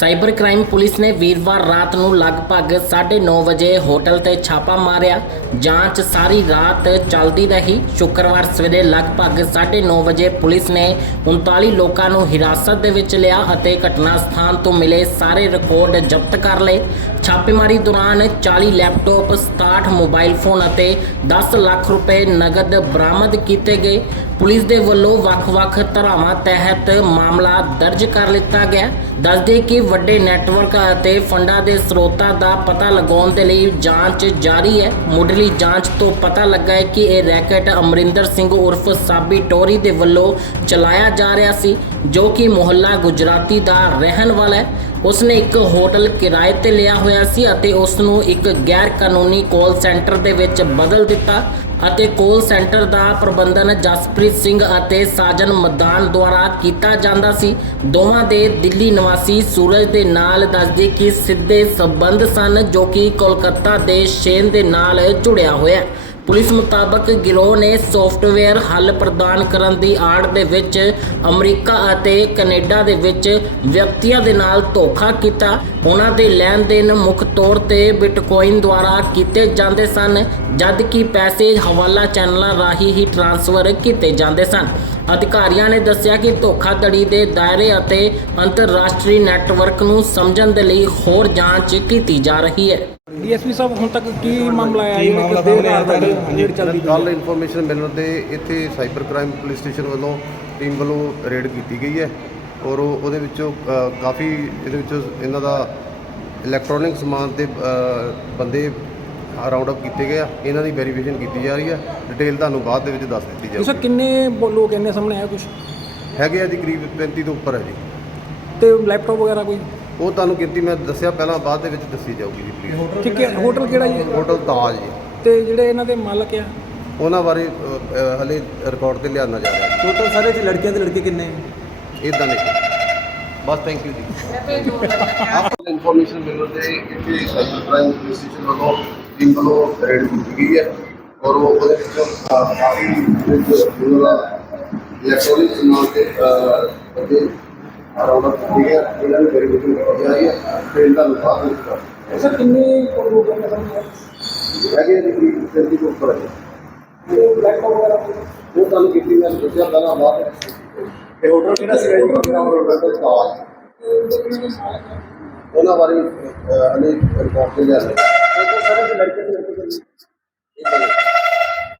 Cyber crime police ਨੇ ਵੀਰਵਾਰ ਰਾਤ ਨੂੰ ਲਗਭਗ 9:30 ਵਜੇ ਹੋਟਲ ਤੇ ਛਾਪਾ ਮਾਰਿਆ। ਜਾਂਚ ਸਾਰੀ ਰਾਤ ਚੱਲਦੀ ਰਹੀ। ਸ਼ੁੱਕਰਵਾਰ ਸਵੇਰੇ ਲਗਭਗ 9:30 ਵਜੇ ਪੁਲਿਸ ਨੇ 39 ਲੋਕਾਂ ਨੂੰ ਹਿਰਾਸਤ ਦੇ ਵਿੱਚ ਲਿਆ ਅਤੇ ਘਟਨਾ ਸਥਾਨ ਤੋਂ ਮਿਲੇ ਸਾਰੇ ਰਿਕਾਰਡ ਜ਼ਬਤ ਕਰ ਲਏ। ਛਾਪੇਮਾਰੀ ਦੌਰਾਨ 40 ਲੈਪਟਾਪ 67 ਮੋਬਾਈਲ ਫੋਨ ਅਤੇ 10 ਲੱਖ ਰੁਪਏ ਨਗਦ ਬਰਾਮਦ ਕੀਤੇ ਗਏ। ਪੁਲਿਸ ਦੇ ਵੱਲੋਂ ਵੱਖ-ਵੱਖ ਧਾਰਾਵਾਂ ਤਹਿਤ ਮਾਮਲਾ ਦਰਜ ਕਰ ਲਿੱਤਾ ਗਿਆ। ਦੱਸਦੇ ਕਿ ਵੱਡੇ ਨੈਟਵਰਕ ਅਤੇ ਫੰਡਾਂ ਦੇ ਸਰੋਤਾਂ ਦਾ ਪਤਾ ਲਗਾਉਣ ਦੇ ਲਈ ਜਾਂਚ ਜਾਰੀ ਹੈ। ਮੁੱਢਲੀ ਜਾਂਚ ਤੋਂ ਪਤਾ ਲੱਗਾ ਹੈ ਕਿ ਇਹ ਰੈਕਟ ਅਮਰਿੰਦਰ ਸਿੰਘ ਉਰਫ ਸਾਬੀ ਟੋਰੀ ਦੇ ਵੱਲੋਂ ਚਲਾਇਆ ਜਾ ਰਿਹਾ ਸੀ, ਜੋ ਕਿ ਮੁਹੱਲਾ ਗੁਜਰਾਤੀ ਦਾ ਰਹਿਣ ਵਾਲਾ ਹੈ। ਉਸਨੇ ਇੱਕ ਹੋਟਲ ਕਿਰਾਏ ਤੇ ਲਿਆ ਹੋਇਆ ਸੀ ਅਤੇ ਉਸ ਨੂੰ ਇੱਕ ਗੈਰ ਕਾਨੂੰਨੀ ਕਾਲ ਸੈਂਟਰ ਦੇ ਵਿੱਚ ਬਦਲ ਦਿੱਤਾ ਅਤੇ ਕੋਲ ਸੈਂਟਰ ਦਾ ਪ੍ਰਬੰਧਨ ਜਸਪ੍ਰੀਤ ਸਿੰਘ ਅਤੇ ਸਾਜਨ ਮਦਾਨ ਦੁਆਰਾ ਕੀਤਾ ਜਾਂਦਾ ਸੀ। ਦੋਵਾਂ ਦੇ ਦਿੱਲੀ ਨਿਵਾਸੀ ਸੂਰਜ ਦੇ ਨਾਲ ਦੱਸਦੀ ਕਿ ਸਿੱਧੇ ਸੰਬੰਧ ਸਨ ਜੋ ਕਿ ਕੋਲਕਾਤਾ ਦੇ ਸ਼ੇਨ ਦੇ ਨਾਲ ਜੁੜਿਆ ਹੋਇਆ ਹੈ। ਪੁਲਿਸ ਮੁਤਾਬਕ ਗਿਰੋਹ ਨੇ ਸੌਫਟਵੇਅਰ ਹੱਲ ਪ੍ਰਦਾਨ ਕਰਨ ਦੀ ਆੜ ਦੇ ਵਿੱਚ ਅਮਰੀਕਾ ਅਤੇ ਕੈਨੇਡਾ ਦੇ ਵਿੱਚ ਵਿਅਕਤੀਆਂ ਦੇ ਨਾਲ ਧੋਖਾ ਕੀਤਾ। ਉਹਨਾਂ ਦੇ ਲੈਣ ਦੇਣ ਮੁੱਖ ਤੌਰ ਤੇ ਬਿਟਕੋਇਨ ਦੁਆਰਾ ਕੀਤੇ ਜਾਂਦੇ ਸਨ ਜਦ ਕਿ ਪੈਸੇ ਹਵਾਲਾ ਚੈਨਲਾਂ ਰਾਹੀਂ ਹੀ ਟ੍ਰਾਂਸਫਰ ਕੀਤੇ ਜਾਂਦੇ ਸਨ। ਅਧਿਕਾਰੀਆਂ ਨੇ ਦੱਸਿਆ ਕਿ ਧੋਖਾਧੜੀ ਦੇ ਦਾਇਰੇ ਅਤੇ ਅੰਤਰਰਾਸ਼ਟਰੀ ਨੈਟਵਰਕ ਨੂੰ ਸਮਝਣ ਦੇ ਲਈ ਹੋਰ ਜਾਂਚ ਕੀਤੀ ਜਾ ਰਹੀ ਹੈ। ਡੀਐਸਪੀ ਸਾਹਿਬ ਹੁਣ ਤੱਕ ਕੀ ਮਾਮਲਾ ਆਇਆ? ਹੈ ਕਿ ਦੇਰ ਰਾਤ ਤੱਕ ਰੇਡ ਚੱਲਦੀ ਪਈ ਕੱਲ ਇਨਫੋਰਮੇਸ਼ਨ ਮਿਲਣ ਤੇ ਇੱਥੇ ਸਾਈਬਰ ਕ੍ਰਾਈਮ ਪੁਲਿਸ ਸਟੇਸ਼ਨ ਵੱਲੋਂ ਟੀਮ ਵੱਲੋਂ ਰੇਡ ਕੀਤੀ ਗਈ ਹੈ ਔਰ ਉਹ- ਉਹਦੇ ਵਿੱਚੋਂ ਕਾਫੀ ਇਹਦੇ ਵਿੱਚੋਂ ਇਹਨਾਂ ਦਾ ਇਲੈਕਟ੍ਰੋਨਿਕ ਸਮਾਨ ਤੇ ਬੰਦੇ ਰਾਉਂਡ ਅਪ ਕੀਤੇ ਗਏ ਆ। ਇਹਨਾਂ ਦੀ ਵੈਰੀਫਿਕੇਸ਼ਨ ਕੀਤੀ ਜਾ ਰਹੀ ਹੈ। ਡਿਟੇਲ ਤੁਹਾਨੂੰ ਬਾਅਦ ਦੇ ਵਿੱਚ ਦੱਸ ਦਿੱਤੀ ਸਰ ਜਾਊਗੀ। ਕਿੰਨੇ ਬ- ਲੋਕ ਇੰਨੇ ਸਾਹਮਣੇ ਆਇਆ ਕੁਝ ਹੈਗੇ ਆ ਜੀ ਕਰੀਬ 35 ਤੋਂ ਉੱਪਰ ਹੈ ਜੀ। ਤੇ ਲੈਪਟਾਪ ਵਗੈਰਾ ਕੋਈ? ਉਹ ਤੁਹਾਨੂੰ ਗਿਣਤੀ ਮੈਂ ਦੱਸਿਆ ਪਹਿਲਾਂ ਬਾਅਦ ਦੇ ਵਿੱਚ ਦੱਸੀ ਜਾਊਗੀ ਜੀ ਪਲੀਜ਼ ਠੀਕ ਹੈ? ਹੋਟਲ ਕਿਹੜਾ ਜੀ? ਹੋਟਲ ਤਾਜ ਜੀ। ਤੇ ਜਿਹੜੇ ਇਹਨਾਂ ਦੇ ਮਾਲਕ ਆ? ਉਹਨਾਂ ਬਾਰੇ ਅ, ਅ, ਹਲੇ ਰਿਕਾਰਡ ਤੇ ਲਿਆਉਣਾ ਜਾ ਰਿਹਾ। ਟੋਟਲ ਸਾਰੇ ਚ ਲੜਕੀਆਂ ਤੇ ਲੜਕੇ ਕਿੰਨੇ? ਇਦਾਂ ਨਹੀਂ ਬਸ ਥੈਂਕ ਯੂ ਜੀ। ਆਪਾਂ ਇਨਫੋਰਮੇਸ਼ਨ ਮਿਲਣ ਤੇ ਇੱਥੇ ਸਾਈਬਰ ਕ੍ਰਾਈਮ ਪੁਲਿਸ ਸਟੇਸ਼ਨ ਵੱਲੋਂ ਟੀਮ ਵੱਲੋਂ ਰੇਡ ਕੀਤੀ ਗਈ ਹੈ ਔਰ ਉਹ ਉਹਦੇ ਵਿੱਚੋਂ ਕਾਫੀ ਜਿਹੜਾ ਇਲੈਕਟ੍ਰੋਨਿਕ ਸਮਾਨ ਤੇ ਅਹ, ਅਤੇ ਰਾਉਂਡ ਅਪ ਕੀਤੀ ਗਈ ਹੈ ਇਹਨਾਂ ਨੂੰ ਵੈਰੀਫਿਕੇਸ਼ਨ ਕੀਤੀ ਜਾ ਰਹੀ ਹੈ ਤੇ ਇਹਨਾਂ ਨੂੰ ਬਾਅਦ ਵਿੱਚ ਕਰ ਸਰ ਕਿੰਨੇ ਲੋਕ ਇੰਨੇ ਸਾਹਮਣੇ ਆਏ ਹੈਗੇ ਜੀ ਕਰੀਬ 30 ਤੋਂ ਉੱਪਰ ਹੈ ਤੇ ਲੈਪਟਾਪ ਵਗੈਰਾ ਕੋਈ? ਉਹ ਤੁਹਾਨੂੰ ਕੀਤੀ ਮੈਂ ਦੱਸਿਆ ਪਹਿਲਾਂ ਬਾਅਦ ਵਿੱਚ ਇਹ ਹੋਟਲ ਕਿਹੜਾ ਸੀ ਜੀ ਹੋਟਲ ਤਾਜ ਉਹਨਾਂ ਬਾਰੇ ਅਹ, ਹਲੇ ਰਿਪੋਰਟ ਤੇ ਲਿਆ ਟੋਟਲ ਸਾਰੇ ਚ ਲੜਕੇ ਤੇ ਲੜਕੇ ਕਿੰਨੇ